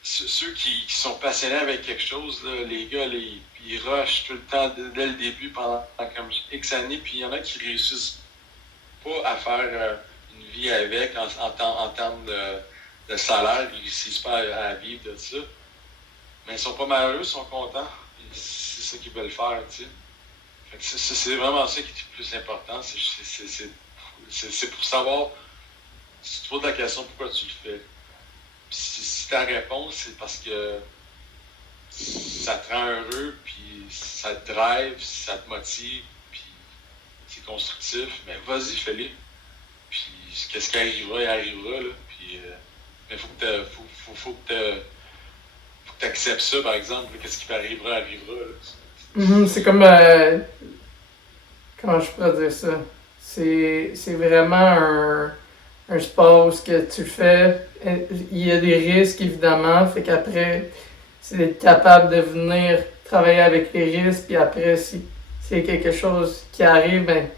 Ceux qui sont passionnés avec quelque chose, là, les gars, ils rushent tout le temps dès le début pendant comme X années, puis il y en a qui réussissent pas à faire une vie avec en termes de salaire, ils réussissent pas à vivre de ça. Mais ils sont pas malheureux, ils sont contents. C'est ça qu'ils veulent faire, tu sais. Fait que c'est vraiment ça qui est le plus important. C'est pour savoir, si tu te poses la question pourquoi tu le fais. Puis si ta réponse, c'est parce que ça te rend heureux, puis ça te drive, ça te motive, puis c'est constructif, mais vas-y, fais-le. Puis qu'est-ce qui arrivera, il arrivera, là. Puis, mais faut que tu acceptes ça, par exemple. Là, qu'est-ce qui arrivera, arrivera. Là. C'est comme. Comment je pourrais dire ça? C'est vraiment un sport où ce que tu fais, il y a des risques évidemment, fait qu'après, c'est d'être capable de venir travailler avec les risques, puis après, s'il y a quelque chose qui arrive, ben,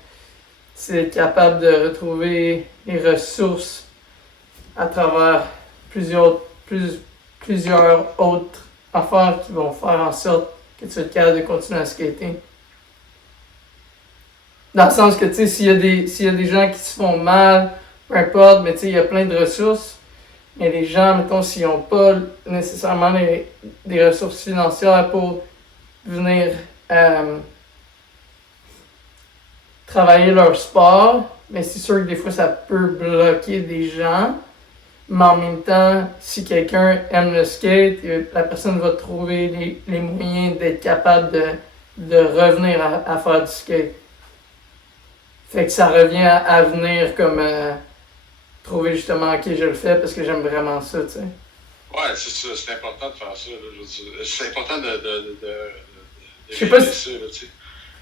c'est d'être capable de retrouver les ressources à travers plusieurs autres affaires qui vont faire en sorte que tu es capable de continuer à skater. Dans le sens que, tu sais, s'il y a des gens qui se font mal, peu importe, mais tu sais, il y a plein de ressources. Mais les gens, mettons, s'ils n'ont pas nécessairement des ressources financières pour venir travailler leur sport, mais c'est sûr que des fois, ça peut bloquer des gens. Mais en même temps, si quelqu'un aime le skate, la personne va trouver les moyens d'être capable de revenir à faire du skate. Fait que ça revient à venir comme trouver justement ok je le fais parce que j'aime vraiment ça, tu sais. Ouais, c'est ça, c'est important de faire ça. C'est important de je sais pas ça, là, tu sais.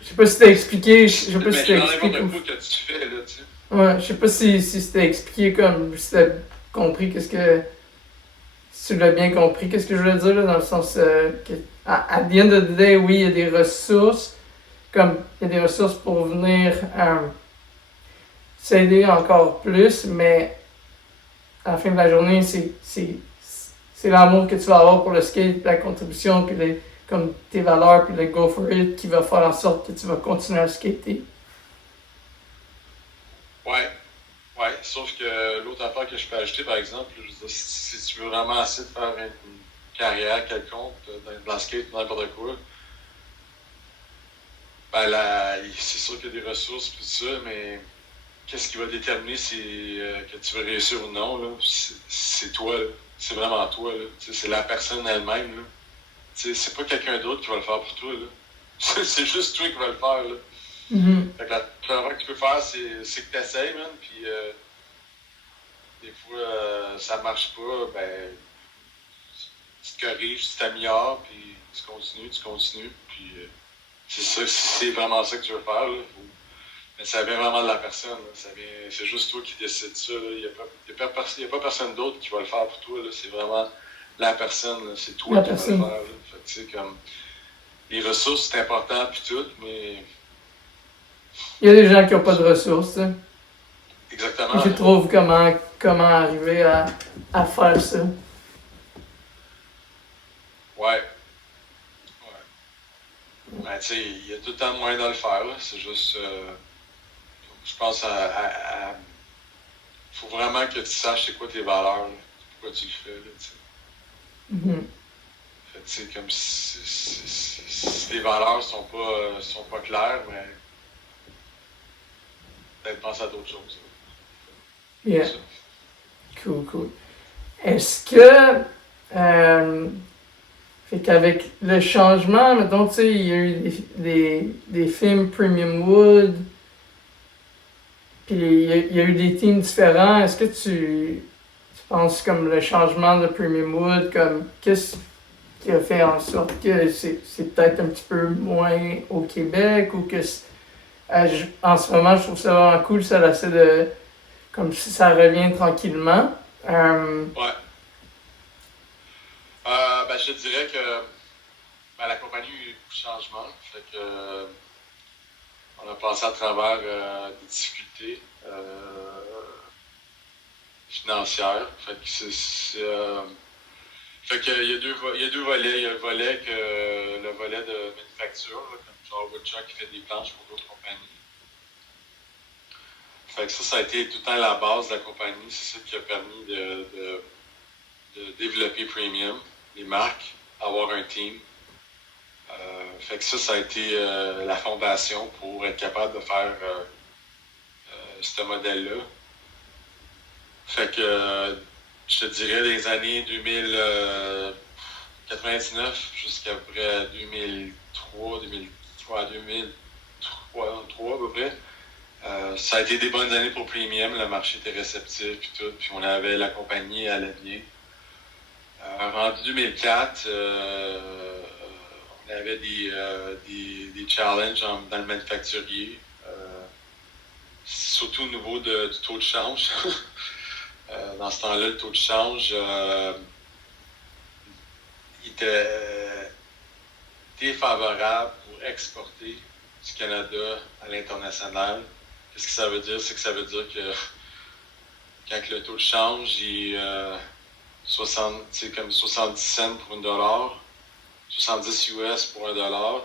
Je sais pas si t'as expliqué. Je sais pas Mais si t'as expliqué. n'importe quoi que tu fais, là, tu sais. Ouais, je sais pas si c'était expliqué comme si t'as compris qu'est-ce que. Si tu l'as bien compris, qu'est-ce que je veux dire là, dans le sens que. À the end of the day, oui, il y a des ressources. Comme il y a des ressources pour venir s'aider encore plus, mais à la fin de la journée, c'est l'amour que tu vas avoir pour le skate, puis la contribution, puis comme tes valeurs, puis le go for it qui va faire en sorte que tu vas continuer à skater. Ouais, sauf que l'autre affaire que je peux ajouter, par exemple, je veux dire, si tu veux vraiment essayer de faire une carrière quelconque dans le skate, n'importe quoi, ben là, c'est sûr qu'il y a des ressources et tout ça, mais qu'est-ce qui va déterminer si que tu vas réussir ou non, là, c'est toi, là. C'est vraiment toi, là. C'est la personne elle-même, là. C'est pas quelqu'un d'autre qui va le faire pour toi, là. C'est juste toi qui vas le faire, là. Mm-hmm. Fait que la première que tu peux faire, c'est que tu essaies, man, puis des fois, ça marche pas, ben, tu te corriges, tu t'améliores, puis tu continues, puis c'est vraiment ça que tu veux faire, là. Mais ça vient vraiment de la personne, là. C'est juste toi qui décides ça, là. Il n'y a pas personne d'autre qui va le faire pour toi, là. C'est vraiment la personne, là. C'est toi qui vas le faire, là. Fait que, tu sais, comme, les ressources, c'est important, puis tout, mais... Il y a des gens qui n'ont pas de ressources, tu sais. Exactement. Qui trouvent comment arriver à faire ça. Ouais. Ben, tu sais, il y a tout le temps moyen de le faire, là. C'est juste... je pense faut vraiment que tu saches c'est quoi tes valeurs, là. Pourquoi tu le fais, là, tu sais. Mm-hmm. Fait tu sais, comme si les valeurs sont pas claires, mais peut-être penser à d'autres choses. Là. Yeah. Cool. Est-ce que... fait qu'avec le changement, mettons, tu sais, il y a eu des films Premium Wood, puis il y a eu des teams différents. Est-ce que tu penses comme le changement de Premium Wood, comme qu'est-ce qui a fait en sorte que c'est peut-être un petit peu moins au Québec ou que en ce moment, je trouve ça vraiment cool, ça essaie de. Comme si ça revient tranquillement. Ouais. Ben, je te dirais que la compagnie a eu beaucoup de changements. Fait que, on a passé à travers des difficultés financières. Fait que fait que il y a deux volets. Il y a le volet de manufacture, là, comme genre Woodchuck qui fait des planches pour d'autres compagnies. Fait que ça a été tout le temps la base de la compagnie. C'est ça qui a permis de développer Premium, les marques, avoir un team. Fait que ça a été la fondation pour être capable de faire ce modèle-là. Fait que je te dirais des années 2099 jusqu'à peu près 2003 à peu près. Ça a été des bonnes années pour Premium, le marché était réceptif puis tout, puis on avait la compagnie à la bien. Rendu 2004, on avait des challenges dans le manufacturier, surtout au niveau du taux de change. Dans ce temps-là, le taux de change il était défavorable pour exporter du Canada à l'international. Qu'est-ce que ça veut dire? C'est que ça veut dire que quand le taux de change est comme 70 cents pour $1, 70 US pour $1,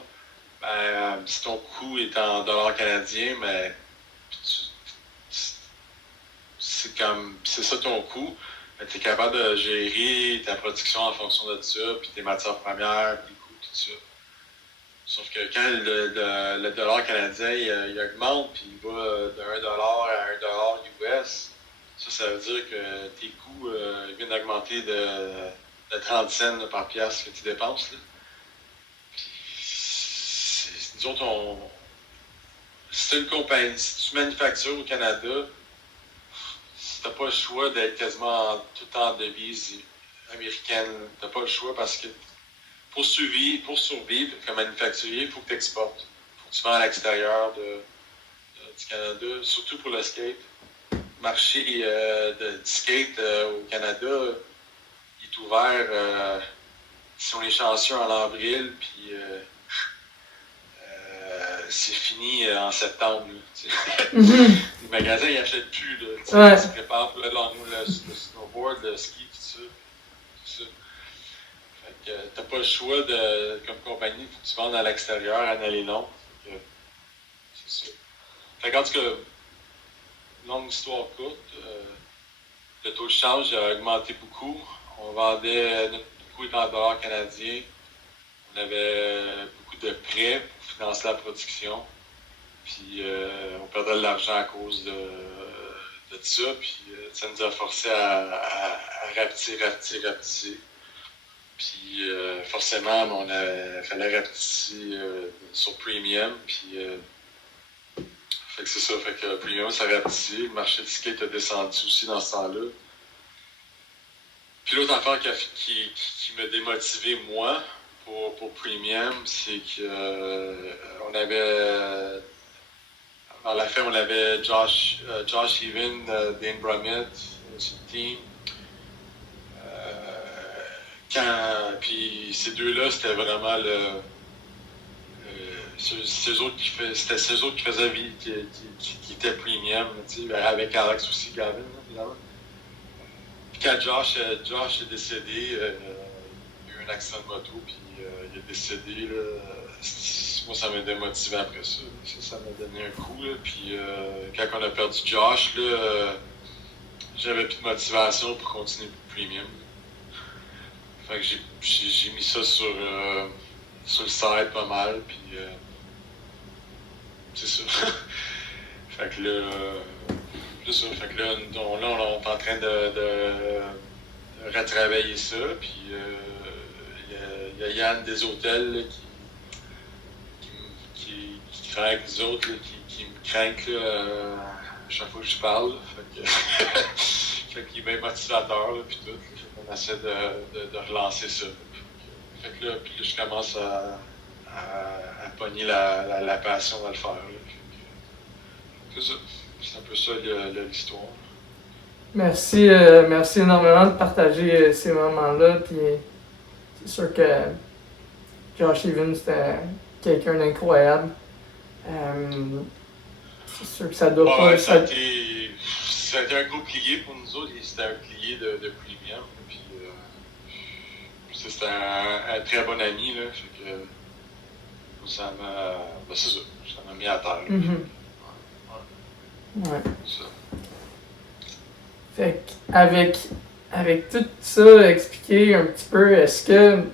ben, si ton coût est en dollars canadiens, ben, c'est ça ton coût, ben, tu es capable de gérer ta production en fonction de ça, puis tes matières premières, puis les coûts, tout ça. Sauf que quand le dollar canadien il augmente, puis il va de $1 à $1 US, ça veut dire que tes coûts viennent d'augmenter de 30 cents là, par pièce que tu dépenses. Là. Nous autres, c'est une compagnie, si tu manufactures au Canada, t'as pas le choix d'être quasiment tout le temps en devise américaine. T'as pas le choix parce que pour survivre comme manufacturier, il faut que tu exportes. Il faut que tu vends à l'extérieur du Canada, surtout pour le skate. Le marché du skate au Canada, il est ouvert si on est chanceux en avril, puis c'est fini en septembre. Les magasins, ils n'achètent plus. Là, ils se préparent pour le snowboard, le ski, tout ça. Fait que t'as pas le choix comme compagnie, il faut que tu vendes à l'extérieur, en aller long. C'est ça. Fait qu'en tout cas, longue histoire courte, le taux de change a augmenté beaucoup. On vendait beaucoup en dollars canadiens. On avait beaucoup de prêts pour financer la production. Puis on perdait de l'argent à cause de ça. Puis ça nous a forcé à rapetisser. Puis forcément, il fallait rapetisser sur Premium. Puis fait que c'est ça. Fait que Premium, ça a rapetissé. Le marché du skate a descendu aussi dans ce temps-là. Puis l'autre affaire qui m'a démotivé, moi, pour Premium, c'est que on avait... Dans la fin, on avait Josh Even, Dane Brummett sur le team. Puis ces deux-là, c'était vraiment c'était ceux autres qui faisaient vie, qui étaient premium, avec Alex aussi, Gavin, évidemment. Puis quand Josh est décédé, il y a eu un accident de moto, puis il est décédé. Là, moi, ça m'a démotivé après ça. Ça m'a donné un coup. Là, puis quand on a perdu Josh, là, j'avais plus de motivation pour continuer Premium. Fait que j'ai mis ça sur le site pas mal, puis c'est ça. Fait que là, c'est ça. Fait que là, on est en train de retravailler ça, puis il y a Yann des hôtels là, qui travaille avec nous autres, là, qui me craignent là, à chaque fois que je parle. Là. Fait qu'il est bien motivateur, là, puis tout. On essaie de relancer ça. Fait que là, puis là, je commence à pogner la passion à le faire. Là. C'est ça. C'est un peu ça l'histoire. Merci, merci énormément de partager ces moments-là. Puis c'est sûr que Josh Evans, c'était quelqu'un d'incroyable. C'est sûr que ça doit pas... Ça a été un gros plié pour nous autres. C'était un plié de premium. Puis, c'était un très bon ami. Là, fait que ça m'a... Ben, c'est ça. Ça m'a mis à terre. Ouais. Ça. Fait avec tout ça expliqué un petit peu, est-ce que, tu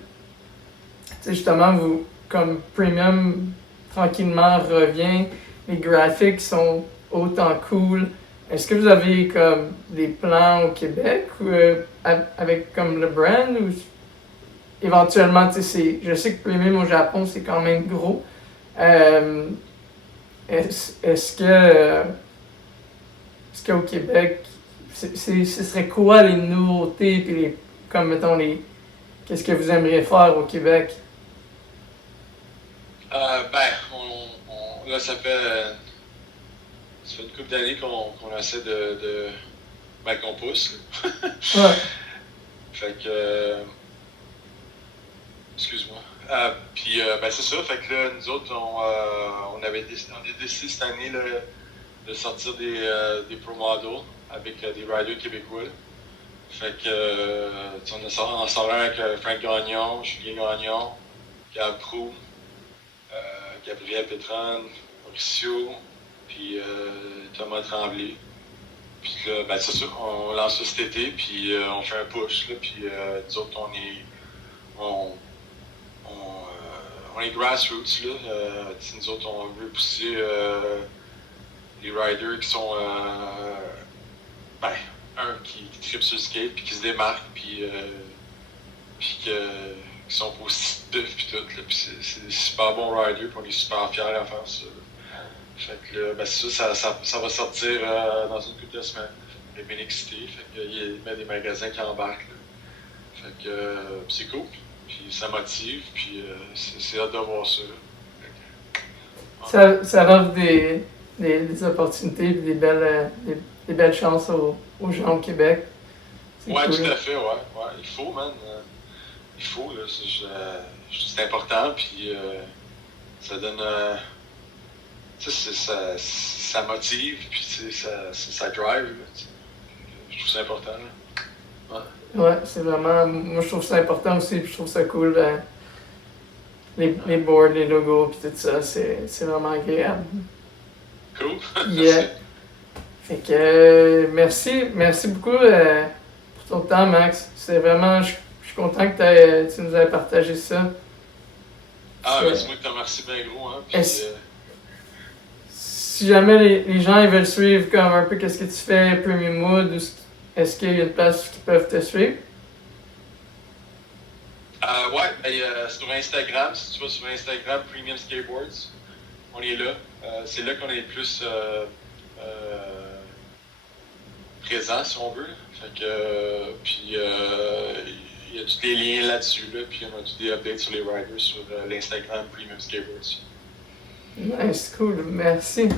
sais, justement, vous, comme Premium, tranquillement revient, les graphiques sont autant cool, est-ce que vous avez comme des plans au Québec ou avec comme le brand ou éventuellement, tu sais, je sais que Premium au Japon c'est quand même gros. Est-ce qu'au Québec, ce serait quoi les nouveautés puis les, comme mettons qu'est-ce que vous aimeriez faire au Québec? Là ça fait une couple d'années qu'on essaie qu'on pousse. Ouais. Fait que excuse-moi. Puis c'est ça, fait que là, nous autres, on a décidé cette année là, de sortir des Pro Models avec des riders québécois. Fait que on sort un avec Frank Gagnon, Julien Gagnon, Gab Proulx, Gabriel Pétran, Mauricio, puis Thomas Tremblay. Puis là, c'est ça, on lance ça cet été, puis on fait un push, là, puis nous autres, on est grassroots, là. Nous autres, on veut pousser les riders qui sont, qui trippent sur le skate, puis qui se démarquent, puis qui sont positifs, puis tout, là. Puis c'est des super bons riders, puis on est super fiers à faire ça. Fait que là, ça va sortir dans une couple de semaines. On est bien excités, fait qu'il y a des magasins qui embarquent, là. Fait que c'est cool. Puis ça motive, puis c'est hâte de voir ça. Ça offre des opportunités et des belles chances aux gens au Québec. Ouais, cool. Tout à fait, ouais. Il faut, man. Il faut, là. C'est important, puis ça donne... ça motive, puis ça drive, là. Je trouve ça important, là. Ouais. Ouais, c'est vraiment... Moi, je trouve ça important aussi, puis je trouve ça cool. Les boards, les logos, puis tout ça, c'est vraiment agréable. Cool. Yeah. Fait que merci beaucoup pour ton temps, Max. C'est vraiment... Je suis content que tu nous aies partagé ça. C'est moi qui te remercie bien gros, hein. Puis, si jamais les gens ils veulent suivre comme un peu qu'est-ce que tu fais, Premium Mood, est-ce qu'il y a une place où ils peuvent te suivre? Sur Instagram, si tu vas sur Instagram, Premium Skateboards, on est là. C'est là qu'on est le plus présent, si on veut. Fait que, puis il y a tous les liens là-dessus, là, puis on a tous des updates sur les riders sur l'Instagram Premium Skateboards. Nice, cool, merci.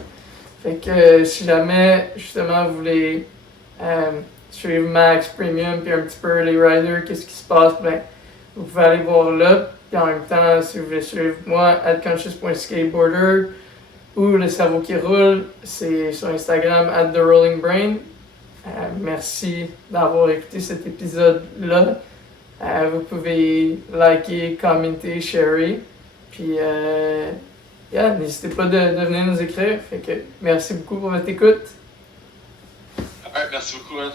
Fait que si jamais justement vous voulez suivre Max, Premium, puis un petit peu les riders, qu'est-ce qui se passe, vous pouvez aller voir là. Puis en même temps, si vous voulez suivre moi, @conscious.skateboarder ou le cerveau qui roule, c'est sur Instagram @TheRollingBrain. Merci d'avoir écouté cet épisode-là. Vous pouvez liker, commenter, sharer. Puis n'hésitez pas de venir nous écrire. Fait que merci beaucoup pour votre écoute. Merci beaucoup, hein.